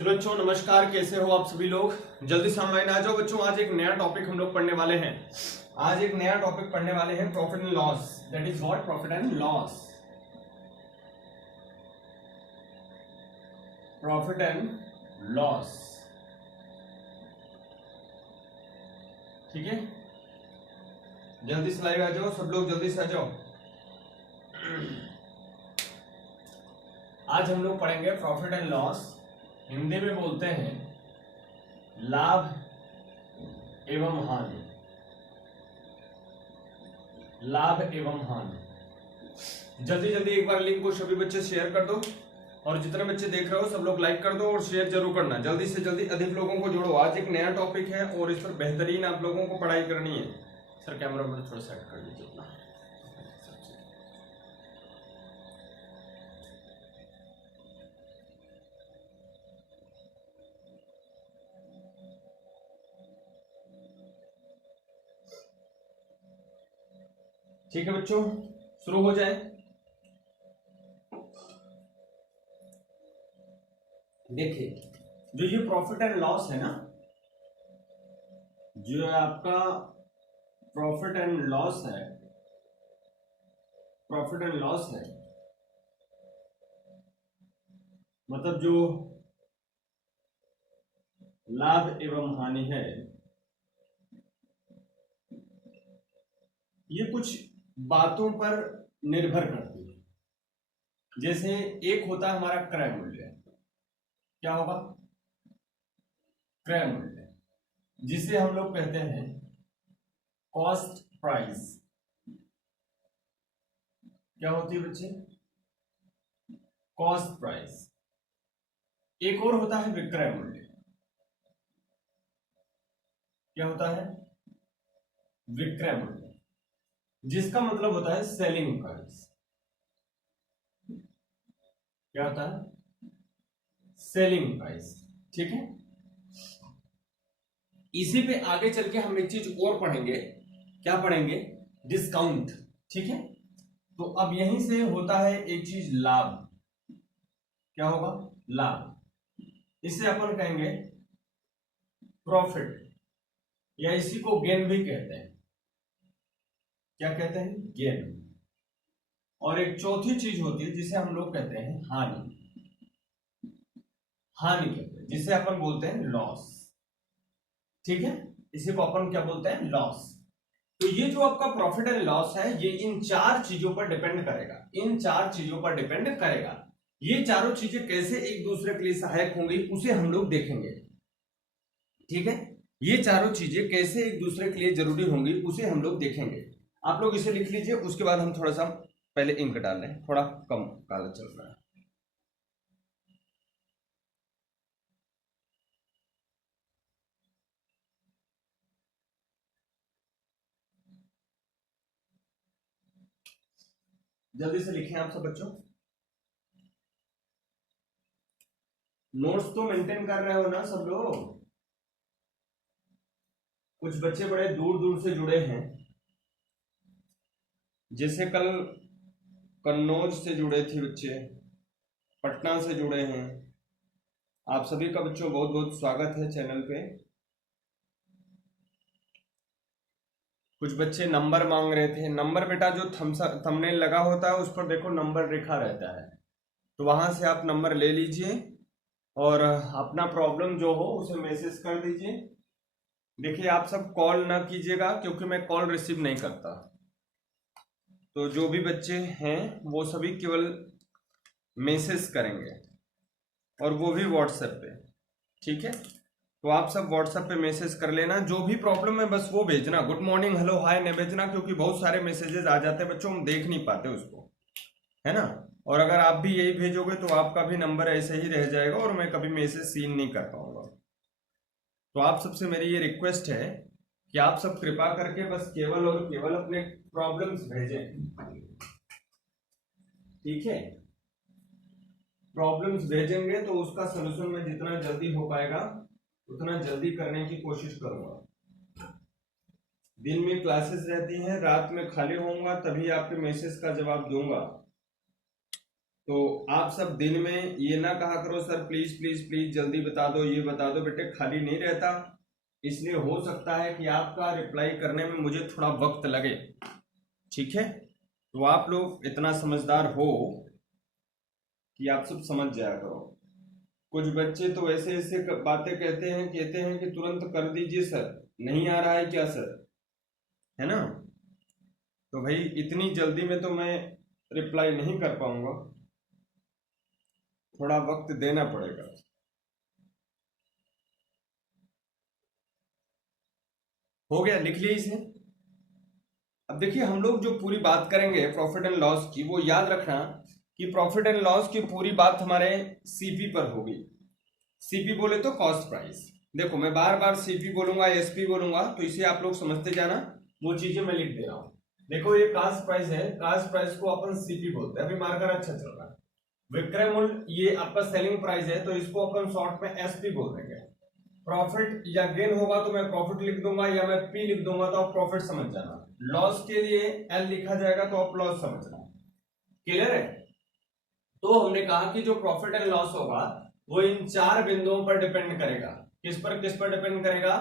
चलो बच्चों नमस्कार, कैसे हो आप सभी लोग। जल्दी से ऑनलाइन आ जाओ बच्चों। आज एक नया टॉपिक हम लोग पढ़ने वाले हैं। आज एक नया टॉपिक पढ़ने वाले हैं, profit and loss. That is what profit and loss. Profit and loss, ठीक है। जल्दी से लाइव आ जाओ सब लोग, जल्दी से आ जाओ। आज हम लोग पढ़ेंगे प्रॉफिट एंड लॉस। हिंदी में बोलते हैं लाभ एवं हानि। लाभ एवं हानि। जल्दी जल्दी एक बार लिंक को सभी बच्चे शेयर कर दो, और जितने बच्चे देख रहे हो सब लोग लाइक कर दो और शेयर जरूर करना। जल्दी से जल्दी अधिक लोगों को जोड़ो। आज एक नया टॉपिक है और इस पर बेहतरीन आप लोगों को पढ़ाई करनी है। सर कैमरा में थोड़ा सेट कर दीजिए अपना। ठीक है बच्चों, शुरू हो जाए। देखिए, जो ये प्रॉफिट एंड लॉस है ना, जो आपका प्रॉफिट एंड लॉस है, प्रॉफिट एंड लॉस है मतलब जो लाभ एवं हानि है, ये कुछ बातों पर निर्भर करती है। जैसे एक होता है हमारा क्रय मूल्य। क्या होगा? क्रय मूल्य, जिसे हम लोग कहते हैं कॉस्ट प्राइस। क्या होती है बच्चे? Cost price. एक और होता है विक्रय मूल्य। क्या होता है? विक्रय मूल्य, जिसका मतलब होता है सेलिंग प्राइस। क्या होता है? सेलिंग प्राइस, ठीक है। इसी पे आगे चल के हम एक चीज और पढ़ेंगे। क्या पढ़ेंगे? डिस्काउंट, ठीक है। तो अब यहीं से होता है एक चीज लाभ। क्या होगा? लाभ। इसे अपन कहेंगे प्रॉफिट, या इसी को गेन भी कहते हैं। क्या कहते हैं? गेन। और एक चौथी चीज होती है जिसे हम लोग कहते हैं हानि। हानि कहते हैं, जिसे अपन बोलते हैं लॉस, ठीक है। इसी को अपन क्या बोलते हैं? लॉस। तो ये जो आपका प्रॉफिट एंड लॉस है, ये इन चार चीजों पर डिपेंड करेगा। इन चार चीजों पर डिपेंड करेगा। ये चारों चीजें कैसे एक दूसरे के लिए सहायक होंगी उसे हम लोग देखेंगे, ठीक है। ये चारों चीजें कैसे एक दूसरे के लिए जरूरी होंगी उसे हम लोग देखेंगे। आप लोग इसे लिख लीजिए, उसके बाद हम थोड़ा सा पहले इंक डाल लें, थोड़ा कम काला चल रहा है। जल्दी से लिखें आप सब बच्चों। नोट्स तो मेंटेन कर रहे हो ना सब लोग? कुछ बच्चे बड़े दूर दूर से जुड़े हैं, जैसे कल कन्नौज से जुड़े थे बच्चे, पटना से जुड़े हैं। आप सभी का बच्चों बहुत बहुत स्वागत है चैनल पे। कुछ बच्चे नंबर मांग रहे थे। नंबर बेटा जो थंबनेल लगा होता है उस पर देखो नंबर लिखा रहता है, तो वहां से आप नंबर ले लीजिए और अपना प्रॉब्लम जो हो उसे मैसेज कर दीजिए। देखिए, आप सब कॉल ना कीजिएगा क्योंकि मैं कॉल रिसीव नहीं करता। तो जो भी बच्चे हैं वो सभी केवल मैसेज करेंगे, और वो भी व्हाट्सएप पे, ठीक है। तो आप सब व्हाट्सएप पे मैसेज कर लेना। जो भी प्रॉब्लम है बस वो भेजना। गुड मॉर्निंग, हेलो, हाय नहीं भेजना, क्योंकि बहुत सारे मैसेजेस आ जाते हैं बच्चों, हम देख नहीं पाते उसको, है ना। और अगर आप भी यही भेजोगे तो आपका भी नंबर ऐसे ही रह जाएगा और मैं कभी मैसेज सीन नहीं कर पाऊंगा। तो आप सबसे मेरी ये रिक्वेस्ट है कि आप सब कृपा करके बस केवल और केवल अपने प्रॉब्लम्स भेजें, ठीक है। प्रॉब्लम्स भेजेंगे तो उसका सलूशन मैं जितना जल्दी हो पाएगा उतना जल्दी करने की कोशिश करूंगा। दिन में क्लासेस रहती हैं, रात में खाली होऊंगा तभी आपके मैसेज का जवाब दूंगा। तो आप सब दिन में ये ना कहा करो सर प्लीज प्लीज प्लीज जल्दी बता दो, ये बता दो, बेटे खाली नहीं रहता, इसलिए हो सकता है कि आपका रिप्लाई करने में मुझे थोड़ा वक्त लगे, ठीक है। तो आप लोग इतना समझदार हो कि आप सब समझ जाया करो। कुछ बच्चे तो ऐसे ऐसे बातें कहते हैं कि तुरंत कर दीजिए सर, नहीं आ रहा है क्या सर, है ना। तो भाई इतनी जल्दी में तो मैं रिप्लाई नहीं कर पाऊंगा, थोड़ा वक्त देना पड़ेगा। हो गया, लिख लिया इसे। अब देखिए हम लोग जो पूरी बात करेंगे प्रॉफिट एंड लॉस की, वो याद रखना कि प्रॉफिट एंड लॉस की पूरी बात हमारे सीपी पर होगी। सीपी बोले तो कॉस्ट प्राइस। देखो मैं बार बार सीपी बोलूंगा, एसपी बोलूंगा, तो इसे आप लोग समझते जाना, वो चीजें मैं लिख दे रहा हूं। देखो ये कास्ट प्राइस है, कास्ट प्राइस को अपन सीपी बोलते हैं। अभी मार्कर अच्छा चल रहा है। विक्रय मूल्य ये आपका सेलिंग प्राइस है, तो इसको अपन शॉर्ट में एसपी बोल देंगे। प्रॉफिट या गेन होगा तो मैं प्रॉफिट लिख दूंगा, या मैं पी लिख दूंगा तो आप प्रॉफिट समझ जाना। लॉस के लिए एल लिखा जाएगा तो आप लॉस समझना। क्लियर है। तो हमने कहा कि जो प्रॉफिट एंड लॉस होगा वो इन 4 बिंदुओं पर डिपेंड करेगा। किस पर डिपेंड करेगा?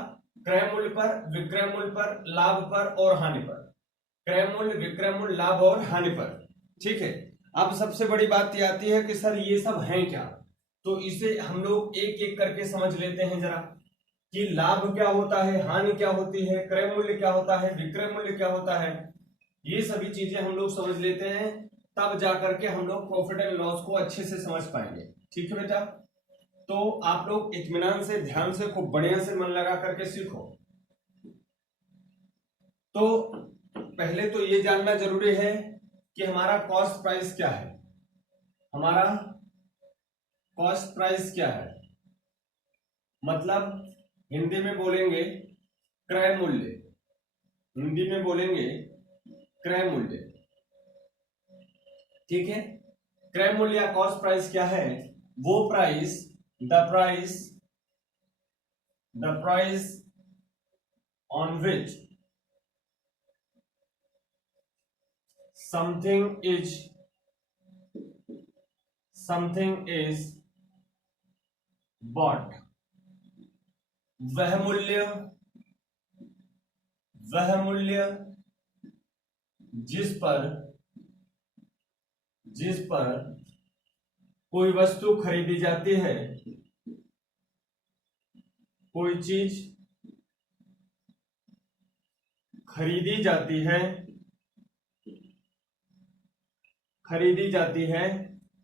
क्रय मूल्य पर, विक्रय मूल्य पर, लाभ पर और हानि पर। क्रय मूल्य, विक्रय मूल्य, लाभ और हानि पर, ठीक है। अब सबसे बड़ी बात ये आती है कि सर ये सब है क्या, तो इसे हम लोग एक एक करके समझ लेते हैं जरा, कि लाभ क्या होता है, हानि क्या होती है, क्रय मूल्य क्या होता है, विक्रय मूल्य क्या होता है। ये सभी चीजें हम लोग समझ लेते हैं, तब जाकर के हम लोग प्रॉफिट एंड लॉस को अच्छे से समझ पाएंगे, ठीक है बेटा। तो आप लोग इत्मीनान से, ध्यान से, खूब बढ़िया से मन लगा करके सीखो। तो पहले तो ये जानना जरूरी है कि हमारा कॉस्ट प्राइस क्या है। हमारा कॉस्ट प्राइस क्या है, मतलब हिंदी में बोलेंगे क्रय मूल्य, हिंदी में बोलेंगे क्रय मूल्य, ठीक है। क्रय मूल्य या कॉस्ट प्राइस क्या है? वो price, the price on which something is bought। वह मूल्य जिस पर कोई वस्तु खरीदी जाती है, कोई चीज खरीदी जाती है,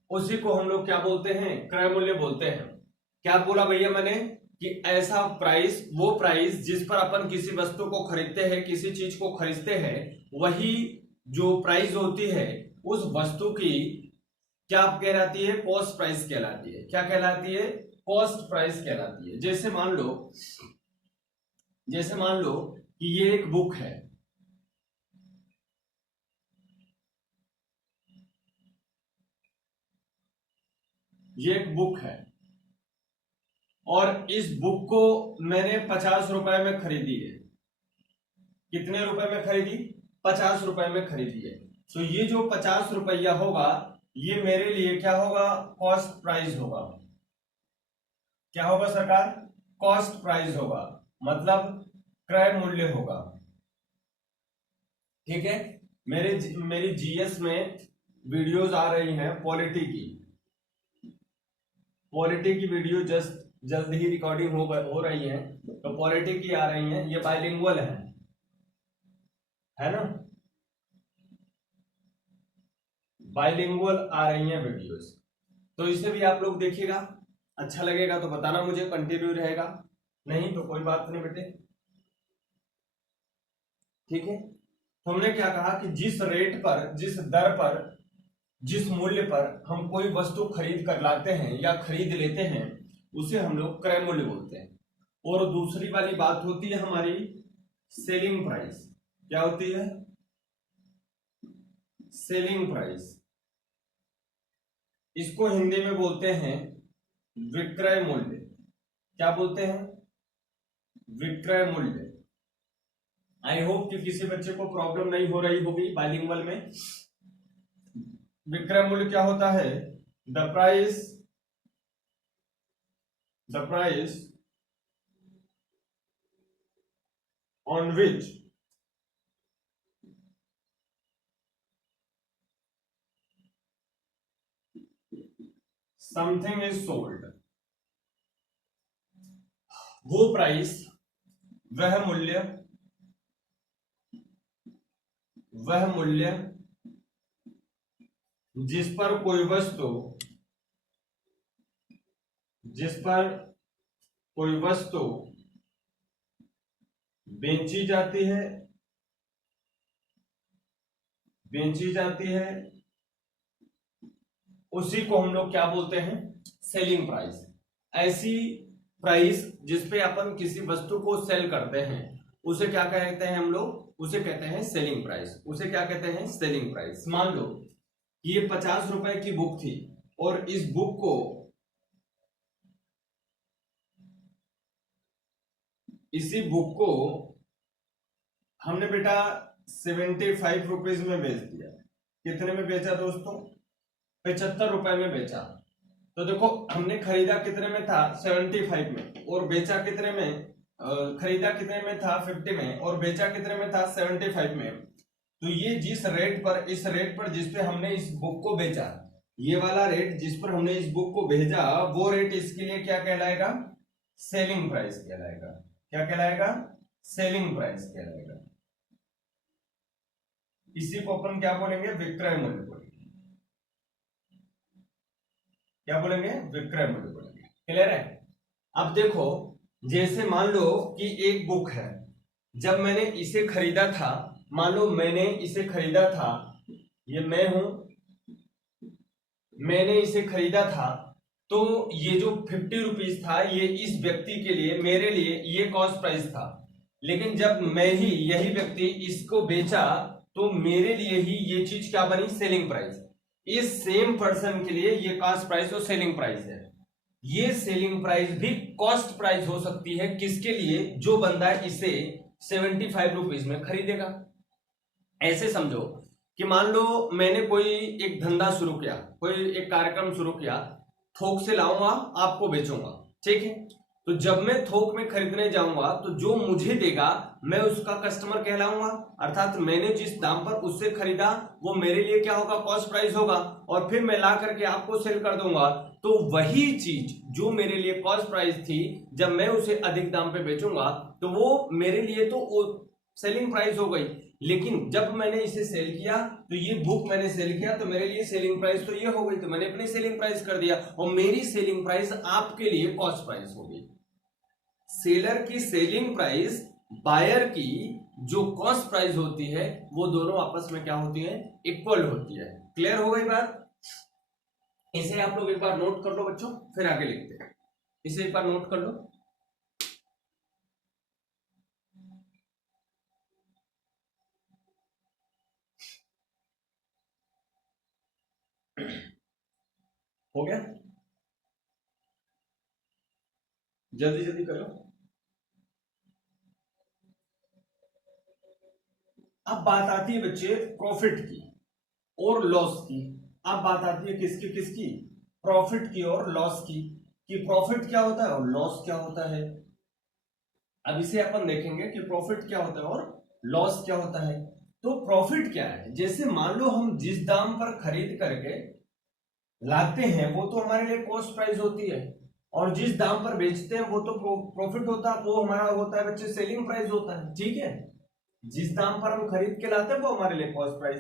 उसी को हम लोग क्या बोलते हैं? क्रय मूल्य बोलते हैं। क्या बोला भैया मैंने? कि ऐसा प्राइस, वो प्राइस जिस पर अपन किसी वस्तु को खरीदते हैं, किसी चीज को खरीदते हैं, वही जो प्राइस होती है उस वस्तु की क्या कहलाती है? कॉस्ट प्राइस कहलाती है। क्या कहलाती है? कॉस्ट प्राइस कहलाती है। जैसे मान लो कि ये एक बुक है, ये एक बुक है और इस बुक को मैंने 50 रुपए में खरीदी है। कितने रुपए में खरीदी? 50 रुपए में खरीदी है। तो ये जो 50 रुपया होगा, ये मेरे लिए क्या होगा? कॉस्ट प्राइस होगा। क्या होगा सरकार? कॉस्ट प्राइस होगा, मतलब क्रय मूल्य होगा, ठीक है। मेरी जीएस में वीडियोस आ रही हैं पॉलिटी की वीडियो जल्द ही रिकॉर्डिंग हो रही है, तो पॉलिटी की आ रही हैं। ये बाइलिंगुअल है ना, बाइलिंगुअल आ रही हैं वीडियोस, तो इसे भी आप लोग देखिएगा। अच्छा लगेगा तो बताना मुझे, कंटिन्यू रहेगा, नहीं तो कोई बात नहीं बेटे, ठीक है। तो हमने क्या कहा कि जिस रेट पर, जिस दर पर, जिस मूल्य पर हम कोई वस्तु खरीद कर लाते हैं या खरीद लेते हैं, उसे हम लोग क्रय मूल्य बोलते हैं। और दूसरी वाली बात होती है हमारी सेलिंग प्राइस। क्या होती है? Selling price. इसको हिंदी में बोलते हैं विक्रय मूल्य। क्या बोलते हैं? विक्रय मूल्य। आई होप कि किसी बच्चे को प्रॉब्लम नहीं हो रही होगी बाइलिंगुअल में। विक्रय मूल्य क्या होता है? The price on which something is sold. वो प्राइस, वह मूल्य, वह मूल्य जिस पर कोई वस्तु, जिस पर कोई वस्तु बेची जाती है, बेची जाती है, उसी को हम लोग क्या बोलते हैं? Selling price. ऐसी प्राइस जिसपे अपन किसी वस्तु को सेल करते हैं उसे क्या कहते हैं हम लोग? उसे कहते हैं सेलिंग प्राइस। उसे क्या कहते हैं? Selling price. मान लो ये 50 रुपए की बुक थी और इस बुक को, इसी बुक को हमने बेटा 75 रुपीज में बेच दिया। कितने में बेचा दोस्तों? 75 रुपए में बेचा। तो देखो हमने खरीदा कितने में था? 75 में, और बेचा कितने में? खरीदा कितने में था? 50 में, और बेचा कितने में था? 75 में। तो ये जिस रेट पर, इस रेट पर जिस पे हमने इस बुक को बेचा, ये वाला रेट जिस पर हमने इस बुक को भेजा, वो रेट इसके लिए क्या कहलाएगा? सेलिंग प्राइस कहलाएगा। क्या कहलाएगा? सेलिंग प्राइस कहलाएगा। इसी को अपन क्या बोलेंगे? विक्रय मूल्य बोलेंगे। क्या बोलेंगे? विक्रय मूल्य बोलेंगे। क्लियर है? अब देखो, जैसे मान लो कि एक बुक है, जब मैंने इसे खरीदा था, मान लो मैंने इसे खरीदा था, ये मैं हूं, मैंने इसे खरीदा था, तो ये जो 50 रुपीज था ये इस व्यक्ति के लिए, मेरे लिए ये कॉस्ट प्राइस था। लेकिन जब मैं ही, यही व्यक्ति इसको बेचा, तो मेरे लिए ही ये चीज क्या बनी? Selling price. इस सेम पर्सन के लिए ये कॉस्ट प्राइस और सेलिंग प्राइस है। ये सेलिंग प्राइस भी कॉस्ट प्राइस हो सकती है किसके लिए? जो बंदा इसे 75 रुपीज में खरीदेगा। ऐसे समझो कि मान लो मैंने कोई एक धंधा शुरू किया, कोई एक कार्यक्रम शुरू किया, थोक से लाऊंगा, आपको बेचूंगा, ठीक है? तो जब मैं थोक में खरीदने जाऊंगा तो जो मुझे देगा मैं उसका कस्टमर कहलाऊंगा। अर्थात मैंने जिस दाम पर उससे खरीदा वो मेरे लिए क्या होगा? कॉस्ट प्राइस होगा। और फिर मैं ला करके आपको सेल कर दूंगा, तो वही चीज जो मेरे लिए कॉस्ट प्राइस थी, जब मैं उसे अधिक दाम पे बेचूंगा तो वो मेरे लिए तो सेलिंग प्राइस हो गई। लेकिन जब मैंने इसे सेल किया, तो ये बुक मैंने सेल किया, तो मेरे लिए सेलिंग प्राइस तो ये हो गई, तो मैंने अपनी सेलिंग प्राइस कर दिया, और मेरी सेलिंग प्राइस आपके लिए कॉस्ट प्राइस हो गई। सेलर की सेलिंग प्राइस, बायर की जो कॉस्ट प्राइस होती है, वो दोनों आपस में क्या होती है? इक्वल होती है। क्लियर हो गई बात? इसे आप लोग एक बार नोट कर लो बच्चों, फिर आगे लिखते हैं। इसे एक बार नोट कर लो। हो गया? जल्दी जल्दी करो। अब बात आती है बच्चे प्रॉफिट की और लॉस की। अब बात आती है किसकी किसकी? प्रॉफिट की और लॉस की। कि प्रॉफिट क्या होता है और लॉस क्या होता है। अब इसे अपन देखेंगे कि प्रॉफिट क्या होता है और लॉस क्या होता है। तो प्रॉफिट क्या है? जैसे मान लो हम जिस दाम पर खरीद करके लाते हैं वो तो हमारे लिए कॉस्ट प्राइस होती है, और जिस दाम पर बेचते हैं वो तो प्रॉफिट होता है, वो हमारा होता है बच्चे सेलिंग प्राइस होता है। ठीक है? जिस दाम पर हम खरीद के लाते हैं वो हमारे लिए कॉस्ट प्राइस,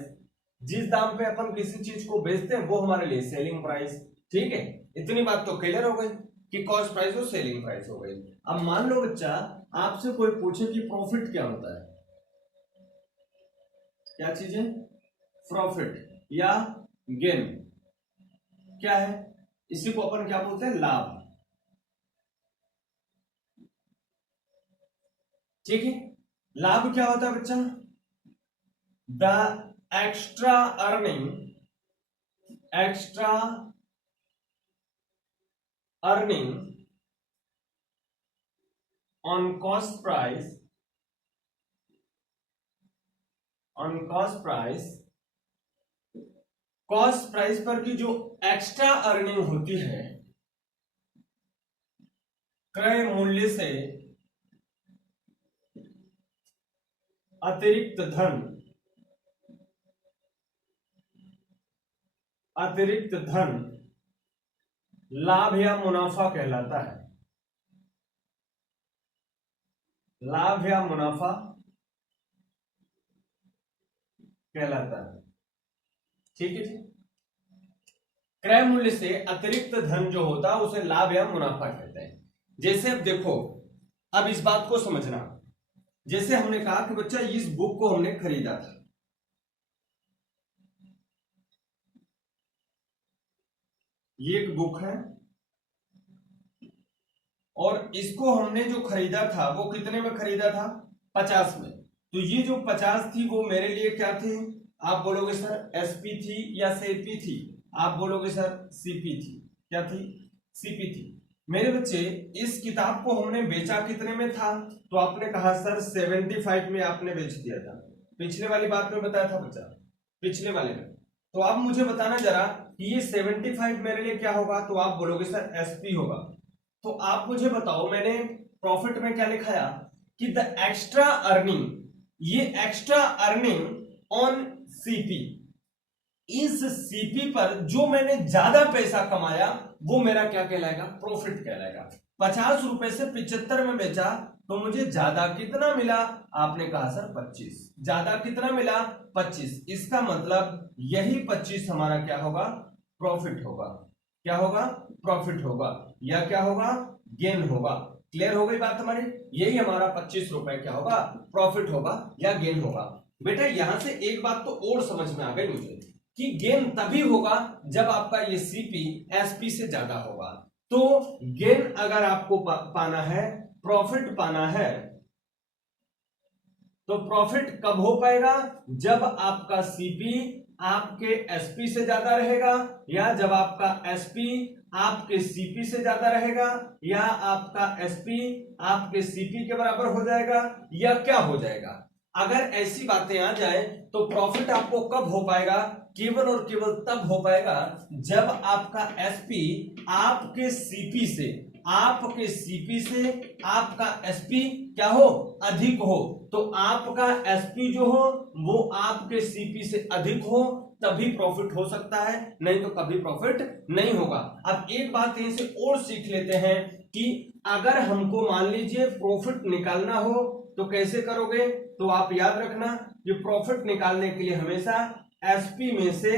जिस दाम पे अपन किसी चीज को बेचते हैं वो हमारे लिए सेलिंग प्राइस। ठीक है? इतनी बात तो क्लियर हो गई कि कॉस्ट प्राइस और सेलिंग प्राइस हो गई। अब मान लो बच्चा आपसे कोई पूछे कि प्रॉफिट क्या होता है, क्या चीज है? प्रॉफिट या गेन क्या है? इसी को अपन क्या बोलते हैं? लाभ। ठीक है? लाभ क्या होता है बच्चा? The extra earning, extra earning on cost price, on cost price cost price पर की जो एक्स्ट्रा अर्निंग होती है क्रय मूल्य से अतिरिक्त धन लाभ या मुनाफा कहलाता है। लाभ या मुनाफा कहलाता है। ठीक है जी। क्रय मूल्य से अतिरिक्त धन जो होता है उसे लाभ या मुनाफा कहते हैं। जैसे अब देखो, अब इस बात को समझना, जैसे हमने कहा कि बच्चा इस बुक को हमने खरीदा था, ये एक बुक है और इसको हमने जो खरीदा था वो कितने में खरीदा था? 50 में। तो ये जो 50 थी वो मेरे लिए क्या थी? आप बोलोगे सर एसपी थी या सीपी थी? आप बोलोगे सर सीपी थी। क्या थी? सीपी थी। मेरे बच्चे इस किताब को हमने बेचा कितने में था? तो आपने कहा सर 75 में आपने बेच दिया था। पिछले वाली बात में बताया था बच्चा, पिछले वाले में। तो आप मुझे बताना जरा कि ये 75 मेरे लिए क्या होगा? तो आप बोलोगे सर एसपी होगा। तो आप मुझे बताओ, मैंने प्रॉफिट में क्या लिखाया कि द एक्स्ट्रा अर्निंग, ये एक्स्ट्रा अर्निंग ऑन सीपी, इस सीपी पर जो मैंने ज्यादा पैसा कमाया वो मेरा क्या कहलाएगा? प्रॉफिट कहलाएगा। 50 रुपए से 75 में बेचा तो मुझे ज्यादा कितना मिला? आपने कहा सर 25। ज्यादा कितना मिला? 25। इसका मतलब यही 25 हमारा क्या होगा? प्रॉफिट होगा। क्या होगा? प्रॉफिट होगा या क्या होगा? गेन होगा। क्लियर हो गई बात हमारी? यही हमारा 25 रुपए क्या होगा? प्रॉफिट होगा या गेन होगा। बेटा यहां से एक बात तो और समझ में आ गई मुझे कि गेन तभी होगा जब आपका ये सीपी एसपी से ज्यादा होगा। तो गेन अगर आपको पाना है, प्रॉफिट पाना है, तो प्रॉफिट कब हो पाएगा? जब आपका सीपी आपके एसपी से ज्यादा रहेगा, या जब आपका एसपी आपके सीपी से ज्यादा रहेगा, या आपका एसपी आपके सीपी के बराबर हो जाएगा, या क्या हो जाएगा? अगर ऐसी बातें आ जाए तो प्रॉफिट आपको कब हो पाएगा? केवल और केवल तब हो पाएगा जब आपका एसपी आपके सीपी से, आपके सीपी से आपका एसपी क्या हो? अधिक हो। तो आपका एसपी जो हो वो आपके सीपी से अधिक हो तभी प्रॉफिट हो सकता है, नहीं तो कभी प्रॉफिट नहीं होगा। अब एक बात यहीं से और सीख लेते हैं कि अगर हमको मान लीजिए प्रॉफिट निकालना हो तो कैसे करोगे? तो आप याद रखना कि प्रॉफिट निकालने के लिए हमेशा एसपी में से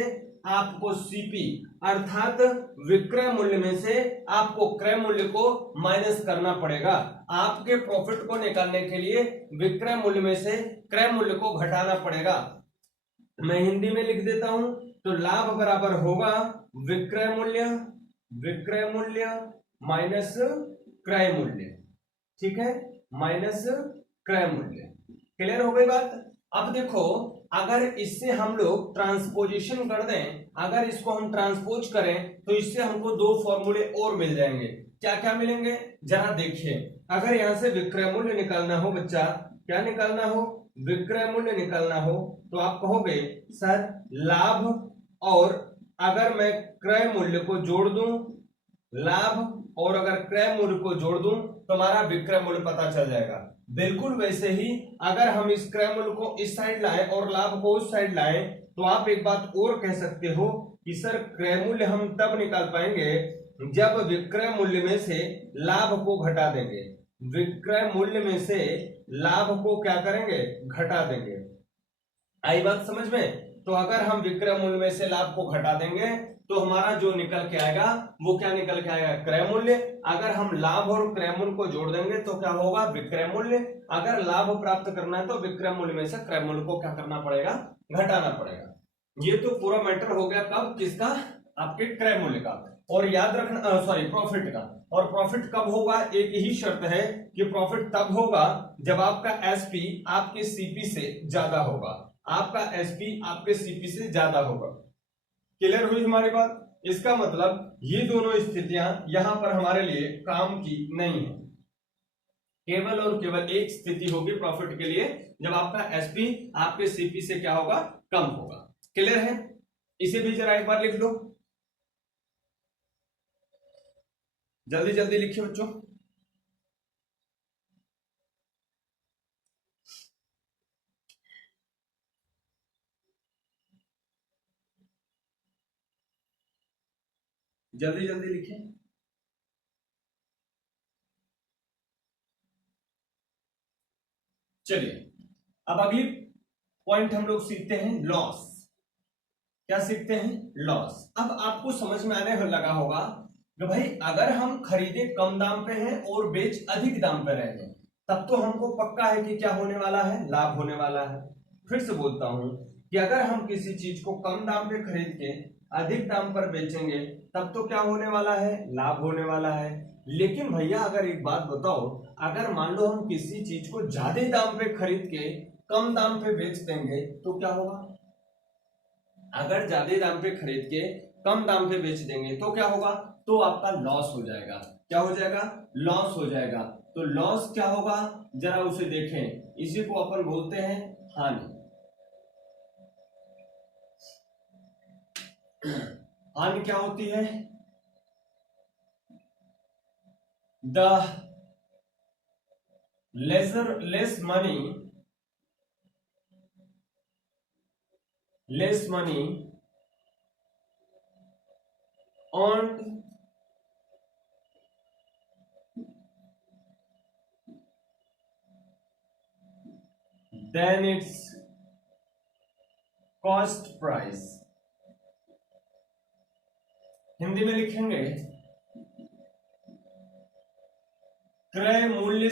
आपको सीपी अर्थात विक्रय मूल्य में से आपको क्रय मूल्य को माइनस करना पड़ेगा। आपके प्रॉफिट को निकालने के लिए विक्रय मूल्य में से क्रय मूल्य को घटाना पड़ेगा। मैं हिंदी में लिख देता हूं, तो लाभ बराबर होगा विक्रय मूल्य माइनस क्रय मूल्य। ठीक है, माइनस क्रय मूल्य। क्लियर हो गई बात? अब देखो, अगर इससे हम लोग ट्रांसपोजिशन कर दें, अगर इसको हम ट्रांसपोज करें तो इससे हमको दो फॉर्मूले और मिल जाएंगे। क्या क्या मिलेंगे जरा देखिए। अगर यहां से विक्रय मूल्य निकालना हो बच्चा, क्या निकालना हो? विक्रय मूल्य निकालना हो तो आप कहोगे सर लाभ, और अगर मैं क्रय मूल्य को जोड़ दूं, लाभ और अगर क्रय मूल्य को जोड़ दूं तो हमारा विक्रय मूल्य पता चल जाएगा। बिल्कुल वैसे ही अगर हम इस क्रय मूल्य को इस साइड लाएं और लाभ को उस साइड लाएं तो आप एक बात और कह सकते हो कि सर क्रय मूल्य हम तब निकाल पाएंगे जब विक्रय मूल्य में से लाभ को घटा देंगे। विक्रय मूल्य में से लाभ को क्या करेंगे? घटा देंगे। आई बात समझ में? तो अगर हम विक्रय मूल्य में से लाभ को घटा देंगे तो हमारा जो निकल के आएगा वो क्या निकल के आएगा? क्रय मूल्य। अगर हम लाभ और क्रय मूल्य को जोड़ देंगे तो क्या होगा? विक्रय मूल्य। अगर लाभ प्राप्त करना है तो विक्रय मूल्य में से क्रय मूल्य को क्या करना पड़ेगा? घटाना पड़ेगा। ये तो पूरा मैटर हो गया कब? किसका? आपके क्रय मूल्य का। और याद रखना, सॉरी प्रॉफिट का। और प्रॉफिट कब होगा? एक ही शर्त है कि प्रॉफिट तब होगा जब आपका एसपी आपके सीपी से ज्यादा होगा। आपका एसपी आपके सीपी से ज्यादा होगा। क्लियर हुई हमारी बात? इसका मतलब ये दोनों स्थितियां यहां पर हमारे लिए काम की नहीं है। केवल और केवल एक स्थिति होगी प्रॉफिट के लिए, जब आपका एसपी आपके सीपी से क्या होगा? कम होगा। क्लियर है? इसे भी जरा एक बार लिख लो, जल्दी जल्दी लिखिए बच्चों। जल्दी जल्दी लिखिए। चलिए अब अगली पॉइंट हम लोग सीखते हैं लॉस। क्या सीखते हैं? लॉस। अब आपको समझ में आने लगा होगा कि भाई अगर हम खरीदे कम दाम पे हैं और बेच अधिक दाम पे रहे हैं, तब तो हमको पक्का है कि क्या होने वाला है? लाभ होने वाला है। फिर से बोलता हूं कि अगर हम किसी चीज को कम दाम पे खरीद के अधिक दाम पर बेचेंगे, तब तो क्या होने वाला है? लाभ होने वाला है। लेकिन भैया अगर एक बात बताओ, अगर मान लो हम किसी चीज को ज्यादा दाम पे खरीद के कम दाम पे बेच देंगे तो क्या होगा? अगर ज्यादा दाम पे खरीद के कम दाम पे बेच देंगे तो क्या होगा? तो आपका लॉस हो जाएगा। क्या हो जाएगा? लॉस हो जाएगा। तो लॉस क्या होगा, जरा उसे देखें। इसी को अपन बोलते हैं हानि। हानि क्या होती है? The less money earned than its cost price। Hindi में लिखेंगे क्रय मूल्य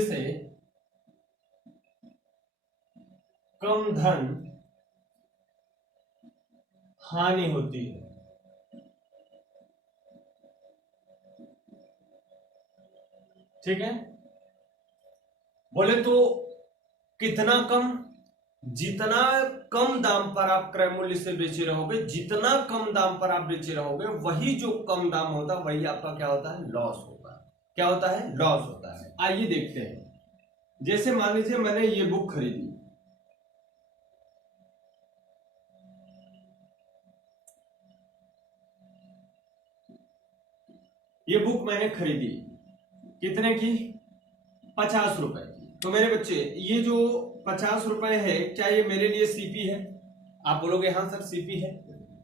से कम धन हानि होती है। ठीक है, बोले तो कितना कम? जितना कम दाम पर आप क्रय मूल्य से बेचे रहोगे, जितना कम दाम पर आप बेचे रहोगे, वही जो कम दाम होता है वही आपका क्या होता है? लॉस होता है। क्या होता है? लॉस होता है। आइए देखते हैं। जैसे मान लीजिए मैंने ये बुक खरीदी, ये बुक मैंने खरीदी कितने की? 50 रुपए की। तो मेरे बच्चे ये जो 50 रुपए है, क्या ये मेरे लिए सीपी है? आप बोलोगे हाँ सर सीपी है।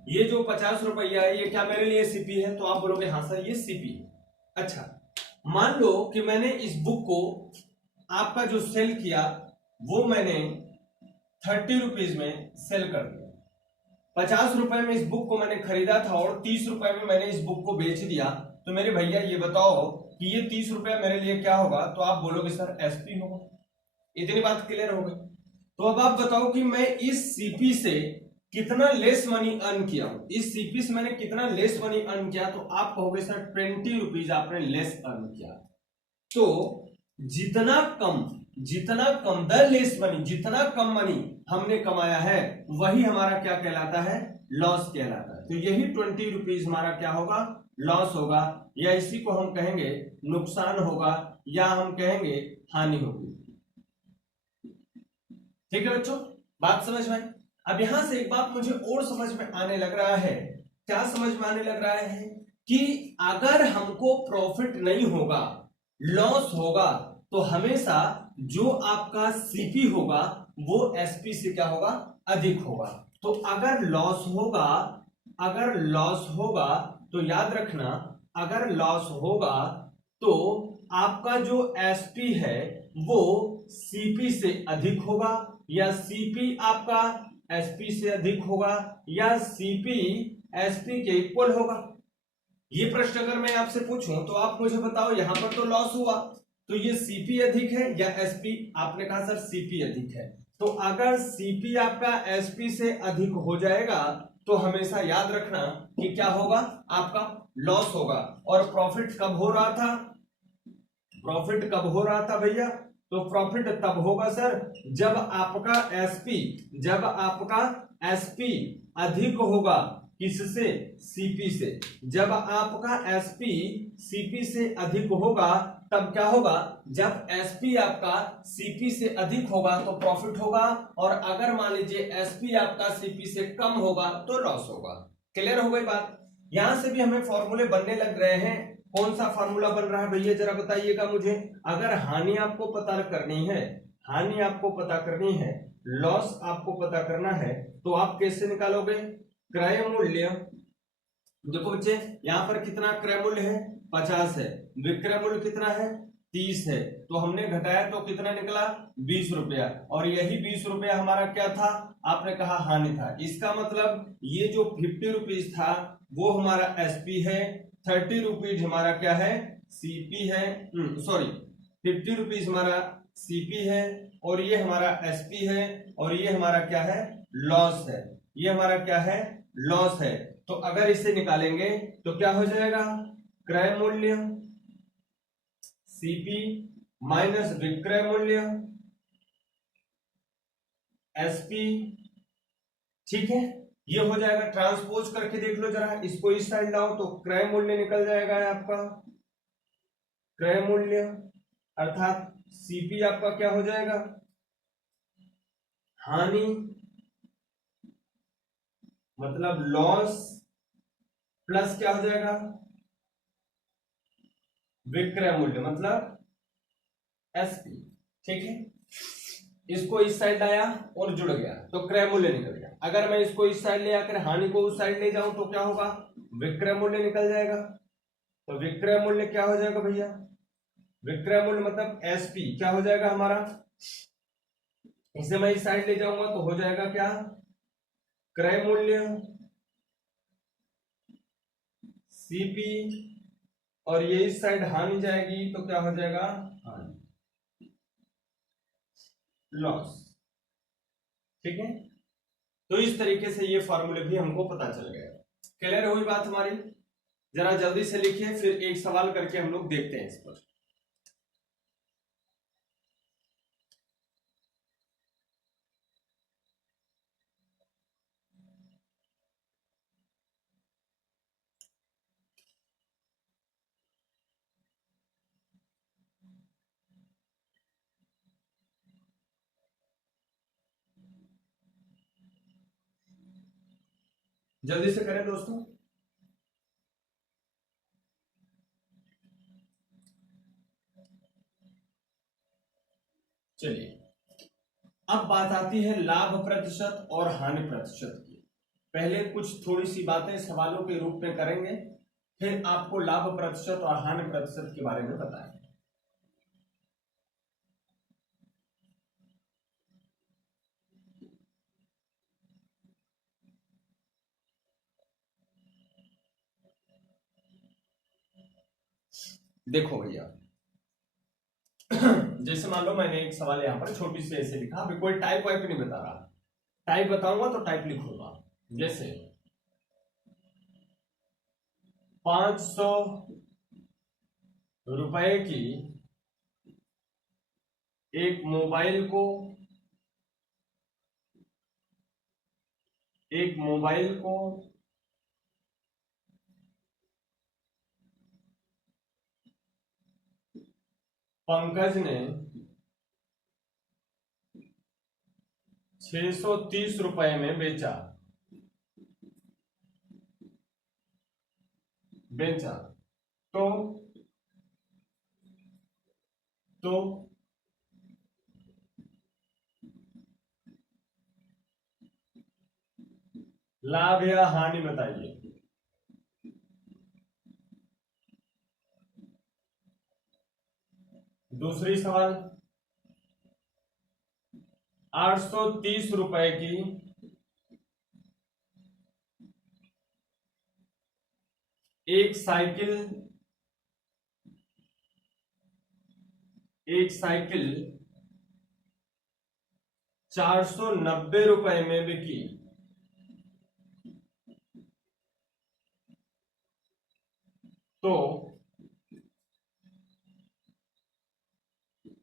ये जो 50 रुपया है, ये क्या मेरे लिए सीपी है? तो आप बोलोगे हाँ सर ये सीपी है। अच्छा, मान लो कि मैंने इस बुक को आपका जो सेल किया वो मैंने 30 रुपीज में सेल कर दिया। 50 रुपए में इस बुक को मैंने खरीदा था और 30 रुपए में मैंने इस बुक को बेच दिया। तो मेरे भैया ये बताओ कि ये 30 रुपया मेरे लिए क्या होगा? तो आप बोलोगे सर एसपी होगा। इतनी बात क्लियर हो गई। तो अब आप बताओ कि मैं इस सीपी से कितना लेस मनी अर्न किया हूं। इस सीपी से मैंने कितना लेस मनी अर्न किया? तो आप कहोगे सर 20 रुपीज आपने लेस अर्न किया। तो जितना कम द लेस मनी, जितना कम मनी हमने कमाया है वही हमारा क्या कहलाता है? लॉस कहलाता है। तो यही 20 रुपीज हमारा क्या होगा? लॉस होगा, या इसी को हम कहेंगे नुकसान होगा, या हम कहेंगे हानि होगी। ठीक है बच्चों, बात समझ में? अब यहां से एक बात मुझे और समझ में आने लग रहा है। क्या समझ में आने लग रहा है? कि अगर हमको प्रॉफिट नहीं होगा, लॉस होगा, तो हमेशा जो आपका सीपी होगा वो एसपी से क्या होगा? अधिक होगा। तो अगर लॉस होगा तो याद रखना, अगर लॉस होगा तो आपका जो एसपी है वो सीपी से अधिक होगा, या सीपी आपका एसपी से अधिक होगा, या सीपी एसपी के इक्वल होगा। ये प्रश्न अगर मैं आपसे पूछूं तो आप मुझे बताओ, यहां पर तो लॉस हुआ, तो ये सीपी अधिक है या एसपी? आपने कहा सर सीपी अधिक है। तो अगर सीपी आपका एसपी से अधिक हो जाएगा तो हमेशा याद रखना कि क्या होगा? आपका लॉस होगा। और प्रॉफिट कब हो रहा था? प्रॉफिट कब हो रहा था भैया? तो प्रॉफिट तब होगा सर जब आपका एसपी अधिक होगा। किससे? सीपी से। जब आपका एसपी सीपी से अधिक होगा तब क्या होगा, जब एसपी आपका सीपी से अधिक होगा तो प्रॉफिट होगा, और अगर मान लीजिए एसपी आपका सीपी से कम होगा तो लॉस होगा। क्लियर हो गई बात। यहां से भी हमें फॉर्मूले बनने लग रहे हैं। कौन सा फॉर्मूला बन रहा है भैया जरा बताइएगा मुझे। अगर हानि आपको पता करनी है, हानि आपको पता करनी है, लॉस आपको पता करना है, तो आप कैसे निकालोगे, क्रय मूल्य। देखो बच्चे यहां पर कितना क्रय मूल्य है, 50 है, विक्रय मूल्य कितना है, 30 है, तो हमने घटाया तो कितना निकला, 20 रुपया, और यही 20 रुपया हमारा क्या था, आपने कहा हानि था। इसका मतलब ये जो 50 रुपीज था वो हमारा एसपी है, 30 रुपीज हमारा क्या है, सीपी है, सॉरी 50 रुपीज हमारा सीपी है, और ये हमारा एसपी है, और ये हमारा क्या है, लॉस है। ये हमारा क्या है, लॉस है। तो अगर इसे निकालेंगे तो क्या हो जाएगा, क्रय मूल्य सीपी माइनस विक्रय मूल्य एसपी। ठीक है, ये हो जाएगा। ट्रांसपोज करके देख लो जरा, इसको इस साइड लाओ तो क्रय मूल्य निकल जाएगा आपका, क्रय मूल्य अर्थात सीपी आपका क्या हो जाएगा, हानि मतलब लॉस, प्लस क्या हो जाएगा, विक्रय मूल्य मतलब एसपी। ठीक है, इसको इस साइड लाया और जुड़ गया तो क्रय मूल्य निकल गया। अगर मैं इसको इस साइड ले आकर हानि को उस साइड ले जाऊं तो क्या होगा, विक्रय मूल्य निकल जाएगा। तो विक्रय मूल्य क्या हो जाएगा भैया, विक्रय मूल्य मतलब एसपी क्या हो जाएगा हमारा, इसे मैं इस साइड ले जाऊंगा तो हो जाएगा क्या, क्रय मूल्य सीपी, और ये इस साइड हानि जाएगी तो क्या हो जाएगा, हानि लॉस। ठीक है, तो इस तरीके से ये फॉर्मूले भी हमको पता चल गया। क्लियर हुई बात हमारी। जरा जल्दी से लिखिए, फिर एक सवाल करके हम लोग देखते हैं इस पर। जल्दी से करें दोस्तों। चलिए, अब बात आती है लाभ प्रतिशत और हानि प्रतिशत की। पहले कुछ थोड़ी सी बातें सवालों के रूप में करेंगे, फिर आपको लाभ प्रतिशत और हानि प्रतिशत के बारे में बताएंगे। देखो भैया, जैसे मान लो मैंने एक सवाल यहाँ पर छोटी सी ऐसे लिखा, अभी कोई टाइप वाइप नहीं बता रहा, टाइप बताऊंगा तो टाइप लिखूंगा। जैसे 500 रुपए की एक मोबाइल को पंकज ने 630 रुपए में बेचा बेचा तो लाभ या हानि बताइए। दूसरी सवाल, 830 रुपए की एक साइकिल 490 रुपए में बिकी, तो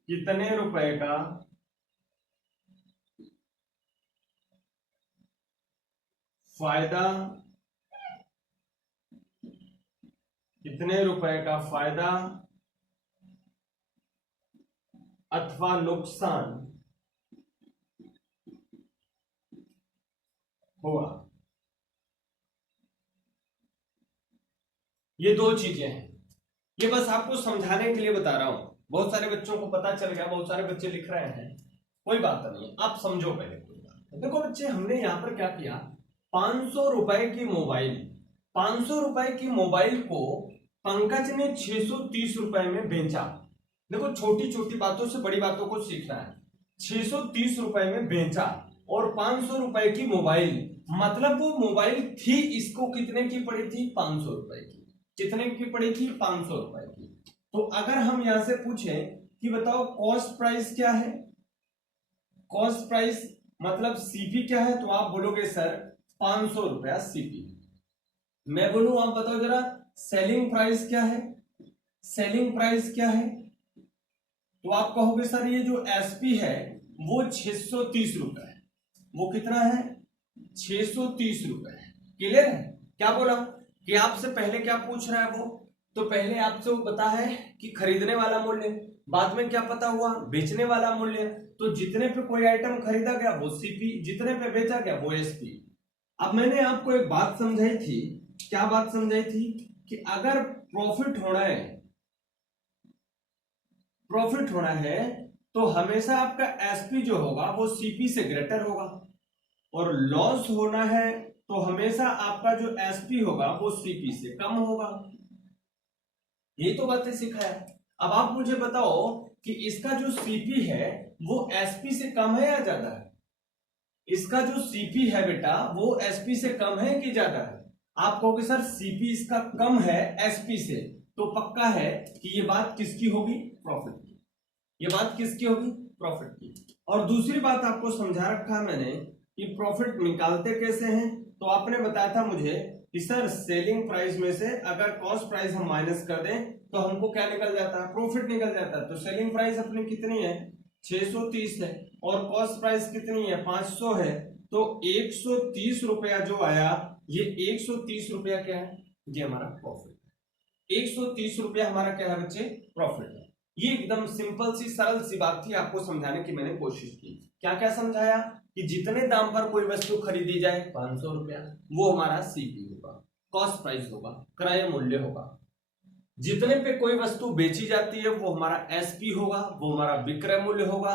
कितने रुपए का फायदा, कितने रुपए का फायदा अथवा नुकसान हुआ। ये दो चीजें हैं, ये बस आपको समझाने के लिए बता रहा हूं। बहुत सारे बच्चों को पता चल गया, बहुत सारे बच्चे लिख रहे हैं, कोई बात नहीं, आप समझो पहले कोई बात। देखो बच्चे, हमने यहां पर क्या किया, 500 रुपए की मोबाइल, 500 रुपए की मोबाइल को पंकज ने 630 रुपए में बेचा। देखो छोटी छोटी बातों से बड़ी बातों को सीखना है। 630 रुपए में बेचा और 500 रुपए की मोबाइल, मतलब वो मोबाइल थी, इसको कितने की पड़ी थी, 500 रुपए की। कितने की पड़ी थी, 500 रुपए की। तो अगर हम यहां से पूछें कि बताओ कॉस्ट प्राइस क्या है, कॉस्ट प्राइस मतलब सीपी क्या है, तो आप बोलोगे सर 500 रुपया सीपी। मैं बोलूं, आप बताओ जरा सेलिंग प्राइस क्या है, सेलिंग प्राइस क्या है, तो आप कहोगे सर ये जो एसपी है वो 630 रुपए है। वो कितना है, 630 रुपए है। क्लियर है? क्या बोला कि आपसे पहले क्या पूछ रहा है वो, तो पहले आपसे वो पता है कि खरीदने वाला मूल्य, बाद में क्या पता हुआ, बेचने वाला मूल्य। तो जितने पे कोई आइटम खरीदा गया वो सीपी, जितने पे बेचा गया वो एसपी। अब मैंने आपको एक बात समझाई थी, क्या बात समझाई थी, कि अगर प्रॉफिट होना है, प्रॉफिट होना है तो हमेशा आपका एसपी जो होगा वो सीपी से ग्रेटर होगा, और लॉस होना है तो हमेशा आपका जो एसपी होगा वो सीपी से कम होगा। ये तो बातें सिखाया। अब आप मुझे बताओ कि इसका जो सीपी है वो एसपी से कम है या ज्यादा है? इसका जो सीपी है बेटा वो एसपी से कम है कि ज्यादा है? आप कहोगे सर सीपी इसका कम है एसपी से, तो पक्का है कि ये बात किसकी होगी, प्रॉफिट की। ये बात किसकी होगी, प्रॉफिट की। और दूसरी बात आपको समझा रखा मैंने कि प्रॉफिट निकालते कैसे हैं, तो आपने बताया था मुझे कि सर सेलिंग प्राइस में से अगर कॉस्ट प्राइस हम माइनस कर दें तो हमको क्या निकल जाता है, प्रॉफिट निकल जाता है। तो सेलिंग प्राइस अपनी कितनी है, 630 है, और कॉस्ट प्राइस कितनी है, 500 है। तो 130 रुपया जो आया, ये 130 रुपया क्या है, ये हमारा प्रॉफिट है। 130 रुपया हमारा क्या है बच्चे, प्रॉफिट है। ये एकदम सिंपल सी सरल सी बात थी, आपको समझाने की मैंने कोशिश की। क्या क्या समझाया कि जितने दाम पर कोई वस्तु खरीदी जाए 500 रुपया, वो हमारा सीपी होगा, कॉस्ट प्राइस होगा, क्रय मूल्य होगा। जितने पे कोई वस्तु बेची जाती है वो हमारा एसपी होगा, वो हमारा विक्रय मूल्य होगा।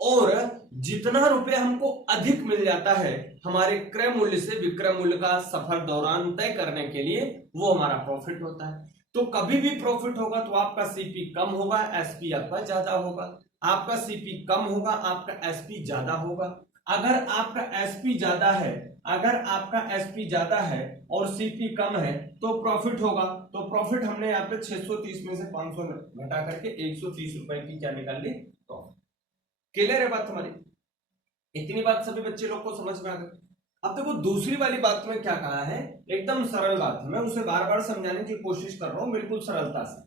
और जितना रुपए हमको अधिक मिल जाता है हमारे क्रय मूल्य से विक्रय मूल्य का सफर दौरान तय करने के लिए, वो हमारा प्रॉफिट होता है। तो कभी भी प्रॉफिट होगा तो आपका सीपी कम होगा, एसपी आपका ज्यादा होगा। आपका सीपी कम होगा, आपका एसपी ज्यादा होगा। अगर आपका एसपी ज्यादा है, अगर आपका एसपी ज्यादा है और सीपी कम है तो प्रॉफिट होगा। तो प्रॉफिट हमने यहाँ पे 630 में से 500 घटा करके 130 रुपए की क्या निकाल ली, प्रॉफिट। क्लियर है बात हमारी? इतनी बात सभी बच्चे लोग को समझ में आ गई। अब देखो दूसरी वाली बात में क्या कहा है, एकदम सरल बात है, मैं उसे बार बार समझाने की कोशिश कर रहा हूं बिल्कुल सरलता से।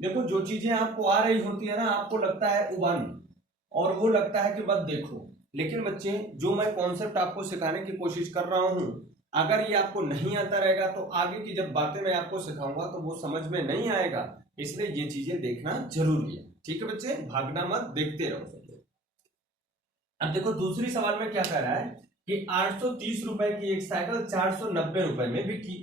देखो जो चीजें आपको आ रही होती है ना, आपको लगता है उबान, और वो लगता है कि बस देखो, लेकिन बच्चे जो मैं कॉन्सेप्ट आपको सिखाने की कोशिश कर रहा हूं, अगर ये आपको नहीं आता रहेगा तो आगे की जब बातें मैं आपको सिखाऊंगा तो वो समझ में नहीं आएगा। इसलिए ये चीजें देखना जरूरी है। ठीक है बच्चे, भागना मत, देखते रहो। अब देखो दूसरी सवाल में क्या कह रहा है कि 830 रुपए की एक साइकिल 490 रुपए में बिकी।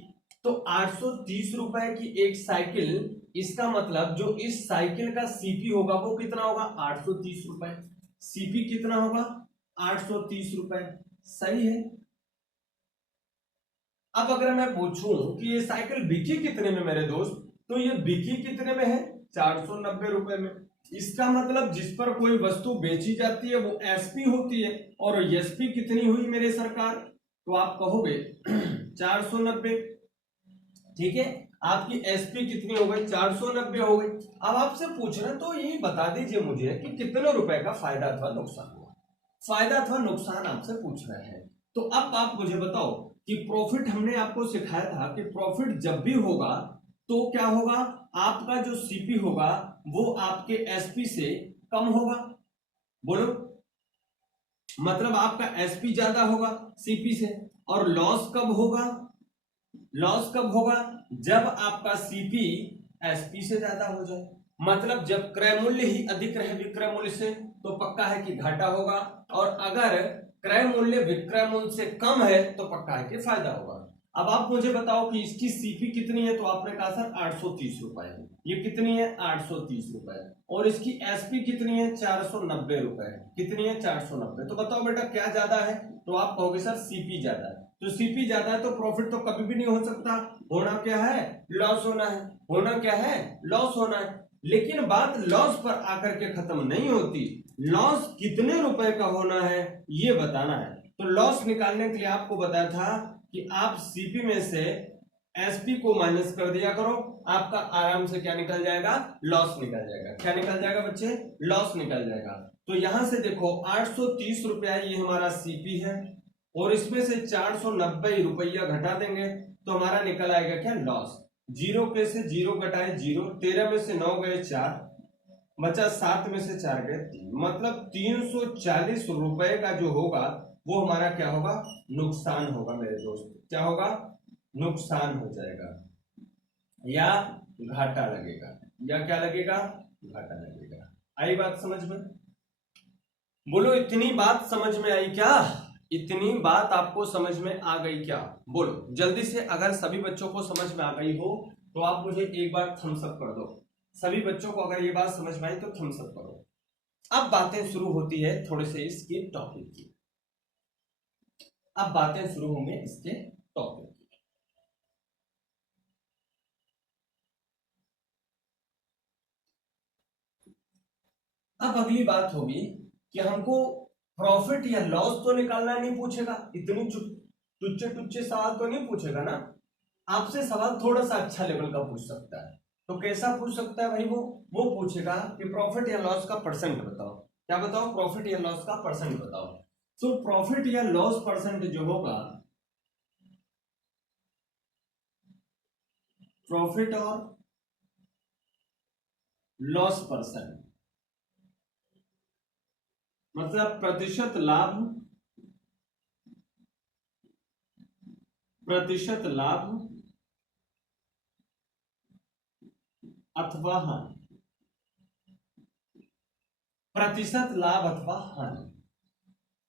तो 830 रुपए की एक साइकिल, इसका मतलब जो इस साइकिल का सीपी होगा वो कितना होगा, 830 रुपए। सीपी कितना होगा, 830 रुपए। सही है। अब अगर मैं पूछूं कि ये साइकिल बिकी कितने में मेरे दोस्त, तो ये बिकी कितने में है, 490 रुपए में। इसका मतलब जिस पर कोई वस्तु बेची जाती है वो एसपी होती है, और एसपी कितनी हुई मेरे सरकार, तो आप कहोगे 490। ठीक है, आपकी एसपी कितनी हो गई, 490 हो गई। अब आपसे पूछ रहे तो ये बता दीजिए मुझे कि कितने रुपए का फायदा अथवा नुकसान हुआ। फायदा अथवा नुकसान आपसे पूछ रहे हैं। तो अब आप मुझे बताओ कि प्रॉफिट, हमने आपको सिखाया था कि प्रॉफिट जब भी होगा तो क्या होगा, आपका जो सीपी होगा वो आपके एसपी से कम होगा। बोलो, मतलब आपका एसपी ज्यादा होगा सीपी से। और लॉस कब होगा, लॉस कब होगा, जब आपका सीपी एसपी से ज्यादा हो जाए। मतलब जब क्रय मूल्य ही अधिक रहे विक्रय मूल्य से तो पक्का है कि घाटा होगा, और अगर क्रय मूल्य विक्रय मूल्य से कम है तो पक्का है कि फायदा होगा। अब आप मुझे बताओ कि इसकी सीपी कितनी है, तो आपने कहा सर 830 रुपए है। ये कितनी है? 830 रुपए। और इसकी एसपी कितनी है? 490 रुपए। कितनी है? 490। तो बताओ बेटा क्या ज्यादा है? तो आप कहोगे सर सीपी ज्यादा है। तो सीपी ज्यादा है तो प्रॉफिट तो कभी भी नहीं हो सकता, होना क्या है? लॉस होना है। होना क्या है? लॉस होना है। लेकिन बात लॉस पर आकर के खत्म नहीं होती, लॉस कितने रुपए का होना है ये बताना है। तो लॉस निकालने के लिए आपको बताया था कि आप सीपी में से एसपी को माइनस कर दिया करो, आपका आराम से क्या निकल जाएगा? लॉस निकल जाएगा। क्या निकल जाएगा बच्चे? लॉस निकल जाएगा। तो यहां से देखो 830 रुपया ये हमारा सीपी है, और इसमें से 490 रुपया घटा देंगे तो हमारा निकल आएगा क्या? लॉस। जीरो पे से जीरो घटाए जीरो, 13 में से 9 गए 4, बचा 7 में से 4 गए 3, मतलब 340 रुपए का जो होगा वो हमारा क्या होगा? नुकसान होगा मेरे दोस्त। क्या होगा? नुकसान हो जाएगा, या घाटा लगेगा। या क्या लगेगा? घाटा लगेगा। आई बात समझ में? बोलो इतनी बात समझ में आई क्या? इतनी बात आपको समझ में आ गई क्या? बोलो जल्दी से। अगर सभी बच्चों को समझ में आ गई हो तो आप मुझे एक बार थम्स अप कर दो। सभी बच्चों को अगर ये बात समझ में आई तो थम्स अप करो। अब बातें शुरू होती है थोड़े से इसके टॉपिक की। अब बातें शुरू होंगे इसके टॉपिक की। अब अगली बात होगी कि हमको प्रॉफिट या लॉस तो निकालना नहीं पूछेगा, इतनी टुच्चे टुच्चे सवाल तो नहीं पूछेगा ना। आपसे सवाल थोड़ा सा अच्छा लेवल का पूछ सकता है। तो कैसा पूछ सकता है भाई? वो पूछेगा कि प्रॉफिट या लॉस का परसेंट बताओ। क्या बताओ? प्रॉफिट या लॉस का परसेंट बताओ। तो प्रॉफिट या लॉस परसेंट जो होगा, प्रॉफिट और लॉस परसेंट मतलब प्रतिशत लाभ, प्रतिशत लाभ अथवा हानि। प्रतिशत लाभ अथवा हानि।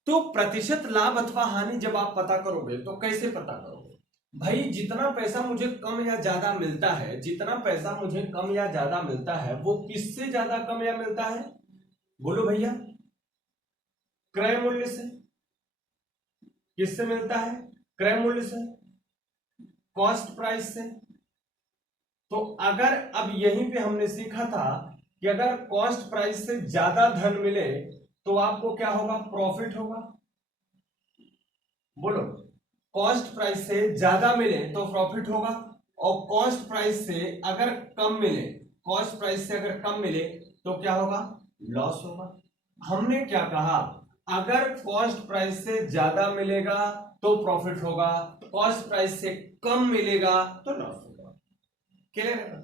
तो प्रतिशत लाभ अथवा हानि जब आप पता करोगे तो कैसे पता करोगे? भाई जितना पैसा मुझे कम या ज्यादा मिलता है, जितना पैसा मुझे कम या ज्यादा मिलता है वो किससे ज्यादा कम या मिलता है? बोलो भैया। क्रय मूल्य से। किससे मिलता है? क्रय मूल्य से, कॉस्ट प्राइस से। तो अगर अब यहीं पे हमने सीखा था कि अगर कॉस्ट प्राइस से ज्यादा धन मिले तो आपको क्या होगा? प्रॉफिट होगा। बोलो, कॉस्ट प्राइस से ज्यादा मिले तो प्रॉफिट होगा, और कॉस्ट प्राइस से अगर कम मिले, कॉस्ट प्राइस से अगर कम मिले तो क्या होगा? लॉस होगा। हमने क्या कहा? अगर कॉस्ट प्राइस से ज्यादा मिलेगा तो प्रॉफिट होगा, कॉस्ट प्राइस से कम मिलेगा तो लॉस होगा। क्लियर है?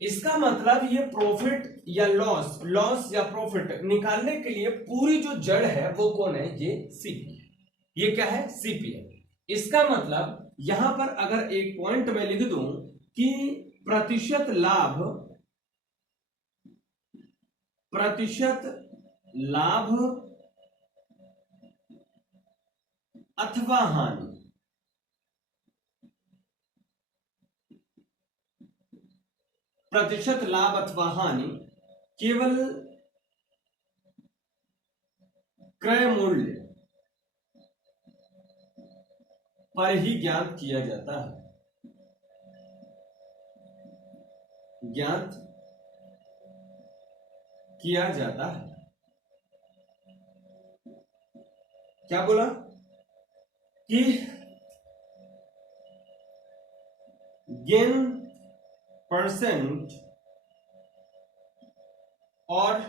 इसका मतलब ये प्रॉफिट या लॉस, लॉस या प्रॉफिट निकालने के लिए पूरी जो जड़ है वो कौन है? ये सीपी है। ये क्या है? सीपी है। इसका मतलब यहां पर अगर एक पॉइंट में लिख दूं कि प्रतिशत लाभ, प्रतिशत लाभ अथवा हानि, प्रतिशत लाभ अथवा हानि केवल क्रय मूल्य पर ही ज्ञात किया जाता है। ज्ञात किया जाता है। क्या बोला? कि गेन परसेंट और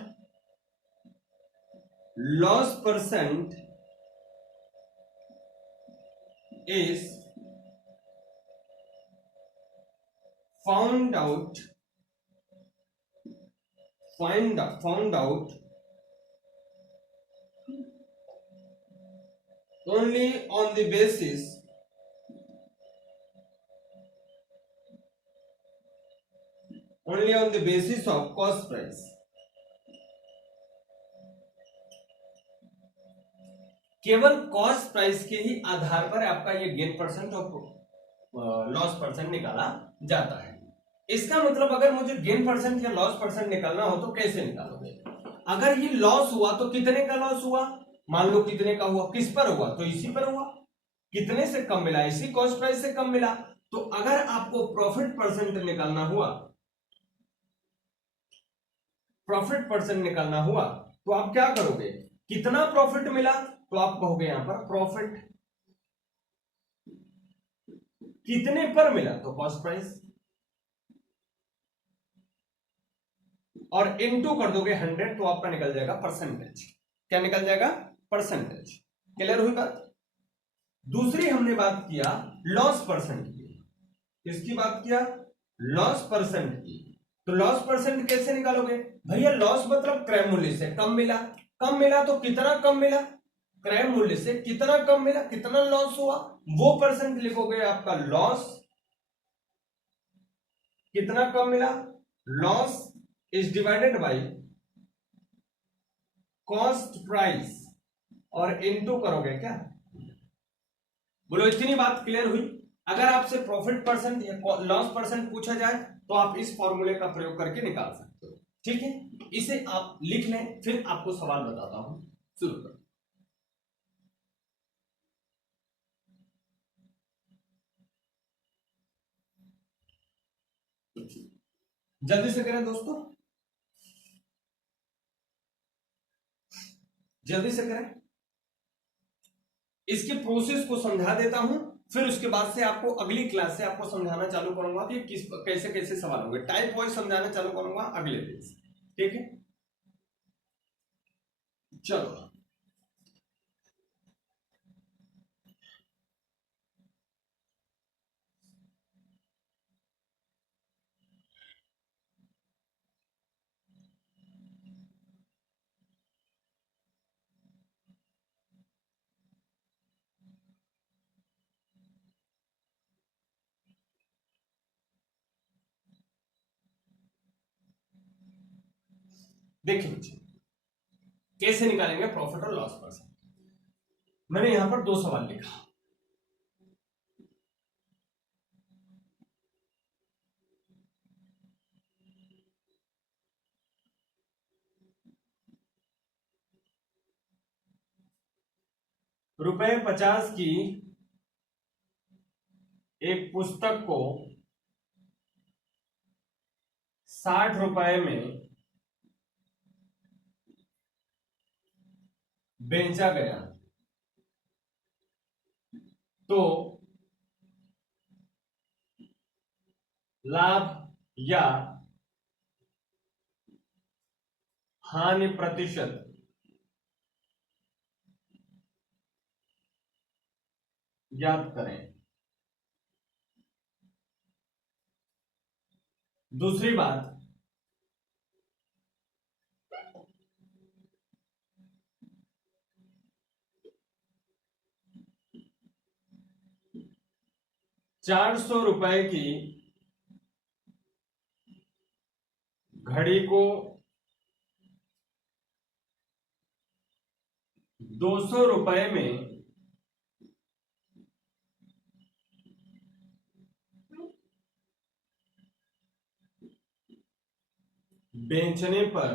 loss percent is found out only on the basis on the basis of cost price, केवल कॉस्ट प्राइस के ही आधार पर आपका ये गेन परसेंट और लॉस परसेंट निकाला जाता है। इसका मतलब अगर मुझे गेन परसेंट या लॉस परसेंट निकालना हो तो कैसे निकालोगे? अगर ये लॉस हुआ तो कितने का लॉस हुआ, मान लो कितने का हुआ, किस पर हुआ, तो इसी पर हुआ, कितने से कम मिला, इसी कॉस्ट प्राइस से कम मिला। तो अगर आपको प्रॉफिट परसेंट निकालना हुआ, प्रॉफिट परसेंट निकालना हुआ तो आप क्या करोगे, कितना प्रॉफिट मिला, तो आप कहोगे यहां पर प्रॉफिट, कितने पर मिला तो कॉस्ट प्राइस, और इनटू कर दोगे 100 तो आपका निकल जाएगा परसेंटेज। क्या निकल जाएगा? परसेंटेज। क्लियर हुई बात? दूसरी हमने बात किया लॉस परसेंट की। किसकी बात किया? लॉस परसेंट की। तो लॉस परसेंट कैसे निकालोगे? भैया लॉस मतलब क्रय मूल्य से कम मिला, कम मिला तो कितना कम मिला, क्रय मूल्य से कितना कम मिला, कितना लॉस हुआ, वो परसेंट लिखोगे आपका लॉस, कितना कम मिला, loss is divided by cost price और इनटू करोगे क्या? बोलो इतनी बात क्लियर हुई? अगर आपसे प्रॉफिट परसेंट या लॉस परसेंट पूछा जाए तो आप इस फॉर्मूले का प्रयोग करके निकाल सकते हो। ठीक है, इसे आप लिख लें, फिर आपको सवाल बताता हूं। शुरू करो। जल्दी से करें दोस्तों, जल्दी से करें। इसके प्रोसेस को समझा देता हूं, फिर उसके बाद से आपको अगली क्लास से आपको समझाना चालू करूंगा कि किस कैसे कैसे सवाल होंगे। टाइप वाइज समझाना चालू करूंगा अगले दिन से। ठीक है, चलो देखिए बच्चे, कैसे निकालेंगे प्रॉफिट और लॉस परसेंट। मैंने यहां पर दो सवाल लिखा। ₹50 की एक पुस्तक को 60 रुपए में बेचा गया, तो लाभ या हानि प्रतिशत ज्ञात करें। दूसरी बात, ₹400 की घड़ी को ₹200 में बेचने पर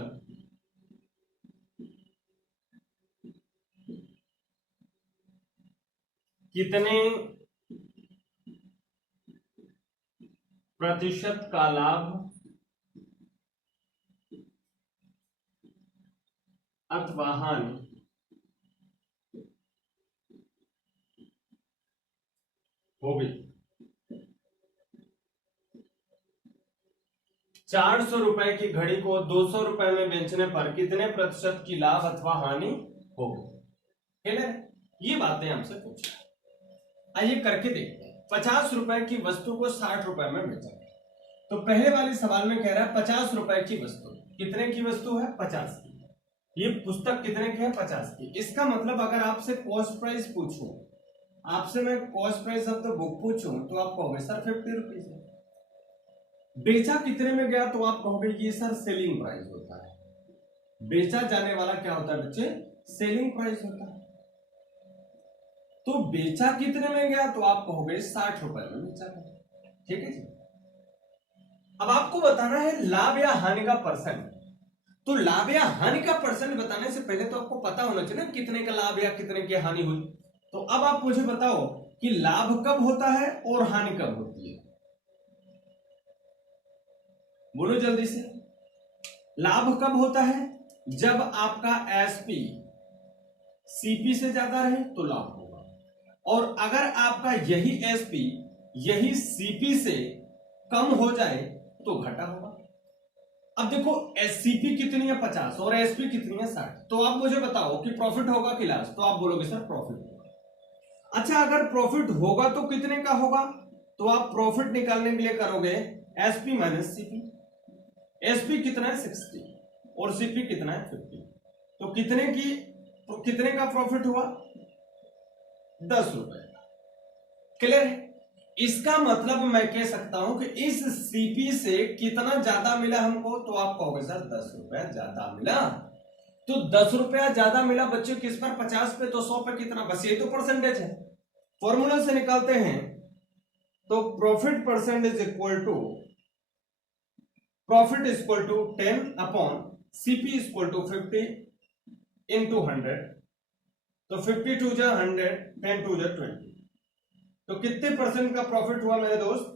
कितने प्रतिशत का लाभ अथवा हानि होगी? 400 रुपए की घड़ी को 200 रुपए में बेचने पर कितने प्रतिशत की लाभ अथवा हानि होगी? ठीक है, ये बातें हमसे पूछा। आइए करके देखते हैं। 50 रुपए की वस्तु को 60 रुपए में बेचा गया। तो पहले वाले सवाल में कह रहा है 50 रुपए की वस्तु, कितने की वस्तु है? 50 की। ये पुस्तक कितने की है? 50 की। इसका मतलब अगर आपसे कॉस्ट प्राइस पूछूं, आपसे मैं cost price of the book पूछूं, तो आप कहोगे सर 50 रुपीज है। बेचा कितने में गया तो आप कहोगे ये सर सेलिंग प्राइस होता है। बेचा जाने वाला क्या होता है बच्चे? सेलिंग प्राइस होता है। तो बेचा कितने में गया तो आप कहोगे 60 रुपए में बेचा गया। ठीक है जी। अब आपको बताना है लाभ या हानि का परसेंट। तो लाभ या हानि का परसेंट बताने से पहले तो आपको पता होना चाहिए ना कितने का लाभ या कितने की हानि हुई। तो अब आप मुझे बताओ कि लाभ कब होता है और हानि कब होती है? बोलो जल्दी से। लाभ कब होता है? जब आपका एसपी सीपी से ज्यादा रहे तो लाभ होगा, और अगर आपका यही एसपी यही सीपी से कम हो जाए तो घाटा होगा। अब देखो एससीपी कितनी है 50 और एसपी कितनी है 60, तो आप मुझे बताओ कि प्रॉफिट होगा कि लॉस? तो आप बोलोगे सर प्रॉफिट होगा। अच्छा, अगर प्रॉफिट होगा तो कितने का होगा? तो आप प्रॉफिट निकालने के लिए करोगे एसपी माइनस सीपी। एसपी कितना है 60 और सीपी कितना है 50, तो कितने का प्रॉफिट हुआ? 10 रुपए। क्लियर है? इसका मतलब मैं कह सकता हूं कि इस सीपी से कितना ज्यादा मिला हमको, तो आप कहोगे सर 10 रुपया ज्यादा मिला। तो 10 रुपया ज्यादा मिला बच्चे किस पर? 50 पे। तो 100 पे कितना? बस ये तो परसेंटेज है, फॉर्मूला से निकालते हैं। तो profit percent is equal to profit is equal to 10 upon CP is equal to 50 into 100। तो 50 टू जा 100, 10 टू जा 20। तो कितने परसेंट का प्रॉफिट हुआ मेरे दोस्त?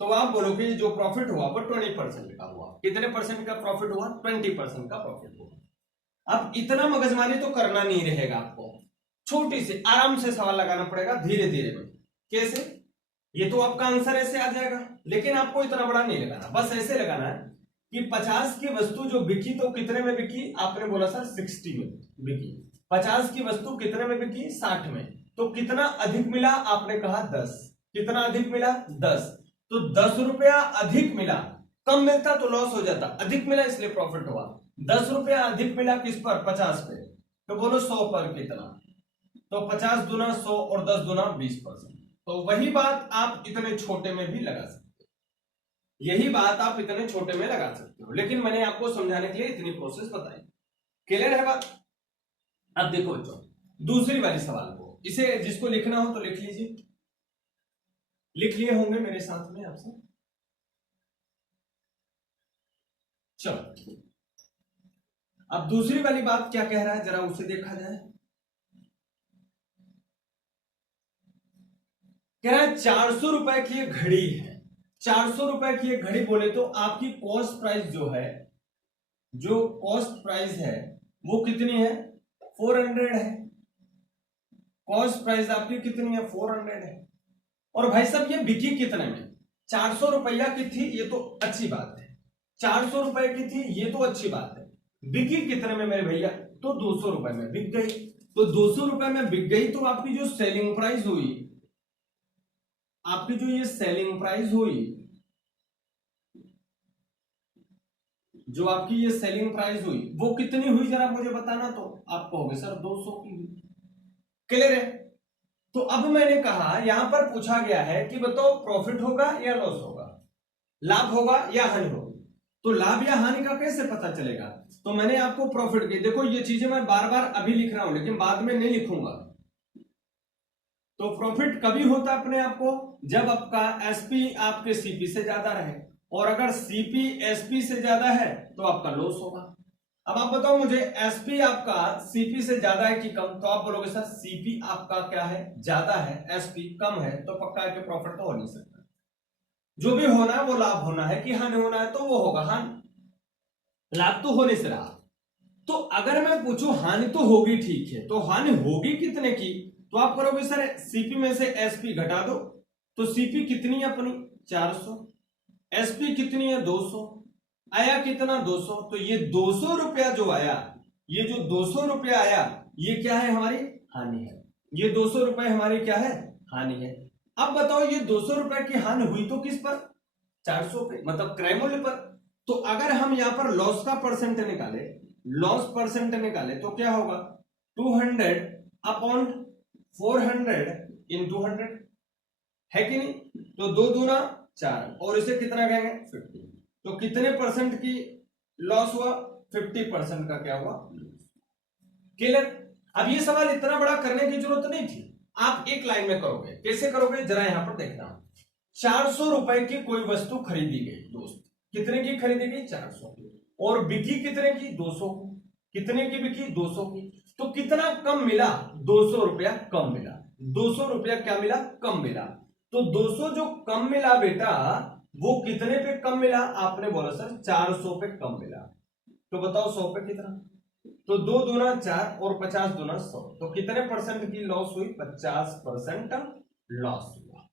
तो आप बोलोगे जो प्रॉफिट हुआ वो 20% का हुआ। कितने परसेंट का प्रॉफिट हुआ? 20% का प्रॉफिट हुआ। अब इतना मगजमारी तो करना नहीं रहेगा आपको, छोटी सी आराम से सवाल लगाना पड़ेगा धीरे धीरे में। कैसे? ये तो आपका आंसर ऐसे आ जाएगा, लेकिन आपको इतना बड़ा नहीं लगाना, बस ऐसे लगाना है कि 50 की वस्तु जो बिकी तो कितने में बिकी? आपने बोला सर 60 में बिकी। 50 की वस्तु कितने में बिकी? 60 में। तो कितना अधिक मिला? आपने कहा 10। कितना अधिक मिला? 10। तो 10 रुपया अधिक मिला। कम मिलता तो लॉस हो जाता, अधिक मिला इसलिए प्रॉफिट हुआ। 10 रुपया अधिक मिला किस पर? 50 पे। तो बोलो 100 पर कितना? तो 50 दुना 100 और 10 दुना 20%। तो वही बात आप इतने छोटे में भी लगा सकते हो, यही बात आप इतने छोटे में लगा सकते हो, लेकिन मैंने आपको समझाने के लिए इतनी प्रोसेस बताई। क्लियर है बात? अब देखो बच्चों दूसरी वाली सवाल को, इसे जिसको लिखना हो तो लिख लीजिए, लिख लिए होंगे मेरे साथ में आपसे। चलो अब दूसरी वाली बात क्या कह रहा है जरा उसे देखा जाए। कह रहा है 400 रुपए की एक घड़ी है। 400 रुपए की एक घड़ी बोले तो आपकी कॉस्ट प्राइस जो है, जो कॉस्ट प्राइस है वो कितनी है? 400 है। कॉस्ट प्राइस आपकी कितनी है? 400 है। और भाई साहब ये बिकी कितने में? 400 रुपया की थी, ये तो अच्छी बात है। 400 रुपए की थी, ये तो अच्छी बात है। बिकी कितने में मेरे भैया? तो 200 रुपए में बिक गई। तो 200 रुपए में बिक गई तो आपकी जो सेलिंग प्राइस हुई, आपकी जो ये सेलिंग प्राइस हुई, जो आपकी ये सेलिंग प्राइस हुई वो कितनी हुई जरा मुझे बताना। तो आप कहोगे सर 200 की हुई। क्लियर है? तो अब मैंने कहा यहां पर पूछा गया है कि बताओ प्रॉफिट होगा या लॉस होगा, लाभ होगा या हानि होगी। तो लाभ या हानि का कैसे पता चलेगा? तो मैंने आपको प्रॉफिट की, देखो ये चीजें मैं बार बार अभी लिख रहा हूं लेकिन बाद में नहीं लिखूंगा। तो प्रॉफिट कभी होता है अपने आपको? जब आपका एसपी आपके सीपी से ज्यादा रहे, और अगर सीपी एसपी से ज्यादा है तो आपका लॉस होगा। अब आप बताओ मुझे एसपी आपका सीपी से ज्यादा है कि कम? तो आप बोलोगे सर सीपी आपका क्या है? ज्यादा है, एसपी कम है, तो पक्का है कि प्रॉफिट तो हो नहीं सकता। जो भी होना है वो लाभ होना है कि हानि होना है, तो वो होगा हानि। लाभ तो होने से रहा। तो अगर मैं पूछूं हानि तो होगी, ठीक है, तो हानि होगी कितने की? तो आप करोगे सर सीपी में से एसपी घटा दो। तो सीपी कितनी है अपनी? 400। एसपी कितनी है? 200। आया कितना? 200। तो ये 200 रुपया जो आया, ये जो 200 रुपया आया, ये क्या है? हमारी हानि है। ये 200 रुपए हमारी क्या है? हानि है। अब बताओ ये 200 रुपए की हानि हुई तो किस पर? 400 पे, मतलब क्रय मूल्य पर। तो अगर हम यहां पर लॉस का परसेंट निकाले, लॉस परसेंट निकाले तो क्या होगा? 200 अपॉन 400 इंटू 100 है कि नहीं? तो 2 दूना 4 और इसे कितना कहेंगे 50। तो कितने परसेंट की लॉस हुआ 50% का क्या हुआ क्लियर। अब ये सवाल इतना बड़ा करने की जरूरत नहीं थी, आप एक लाइन में करोगे। कैसे करोगे जरा यहां पर देखना। 400 रुपए की कोई वस्तु खरीदी गई दोस्त, कितने की खरीदी गई 400 की, और बिकी कितने की 200 की। कितने की बिकी 200 की। तो कितना कम मिला 200 रुपया कम मिला। 200 रुपया क्या मिला कम मिला। तो 200 जो कम मिला बेटा वो कितने पे कम मिला, आपने बोला सर 400 पे कम मिला। तो बताओ 100 पे कितना, तो 2 दूना 4 और 50 दूना 100, तो कितने परसेंट की लॉस हुई 50% लॉस हुआ।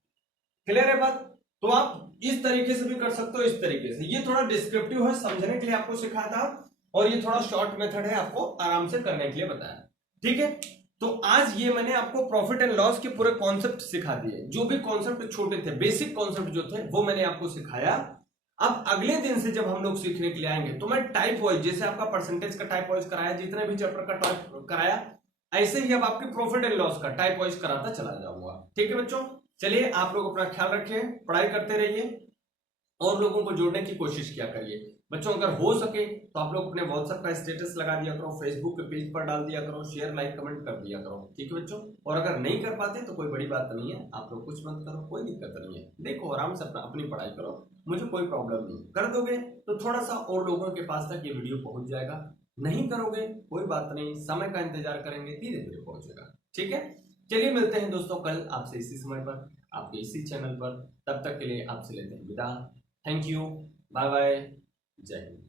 क्लियर है बात। तो आप इस तरीके से भी कर सकते हो, इस तरीके से। ये थोड़ा डिस्क्रिप्टिव है, समझने के लिए आपको सिखाया था, और ये थोड़ा शॉर्ट मेथड है, आपको आराम से करने के लिए बताया। ठीक है, तो आज ये मैंने आपको प्रॉफिट एंड लॉस के पूरे कॉन्सेप्ट सिखा दिए। जो भी कॉन्सेप्ट छोटे थे, बेसिक कॉन्सेप्ट जो थे वो मैंने आपको सिखाया। अब अगले दिन से जब हम लोग सीखने के लिए आएंगे तो मैं टाइप वाइज, जैसे आपका परसेंटेज का टाइप वाइज कराया, जितने भी चैप्टर का टाइप कराया, ऐसे ही अब आपके प्रॉफिट एंड लॉस का टाइप वाइज कराता चला जाऊंगा। ठीक है बच्चों, चलिए आप लोग अपना ख्याल रखिए, पढ़ाई करते रहिए और लोगों को जोड़ने की कोशिश किया करिए। बच्चों अगर हो सके तो आप लोग अपने व्हाट्सएप का स्टेटस लगा दिया करो, फेसबुक के पेज पर डाल दिया करो, शेयर लाइक कमेंट कर दिया करो। ठीक है बच्चों, और अगर नहीं कर पाते तो कोई बड़ी बात नहीं है, आप लोग कुछ मत करो, कोई दिक्कत नहीं है। देखो आराम से अपनी पढ़ाई करो, मुझे कोई प्रॉब्लम नहीं। कर दोगे तो थोड़ा सा और लोगों के पास तक ये वीडियो पहुंच जाएगा, नहीं करोगे कोई बात नहीं, समय का इंतजार करेंगे, धीरे धीरे पहुंचेगा। ठीक है, चलिए मिलते हैं दोस्तों कल आपसे इसी समय पर, आपके इसी चैनल पर। तब तक के लिए आपसे लेते हैं विदा। थैंक यू, बाय बाय, जय हिंद।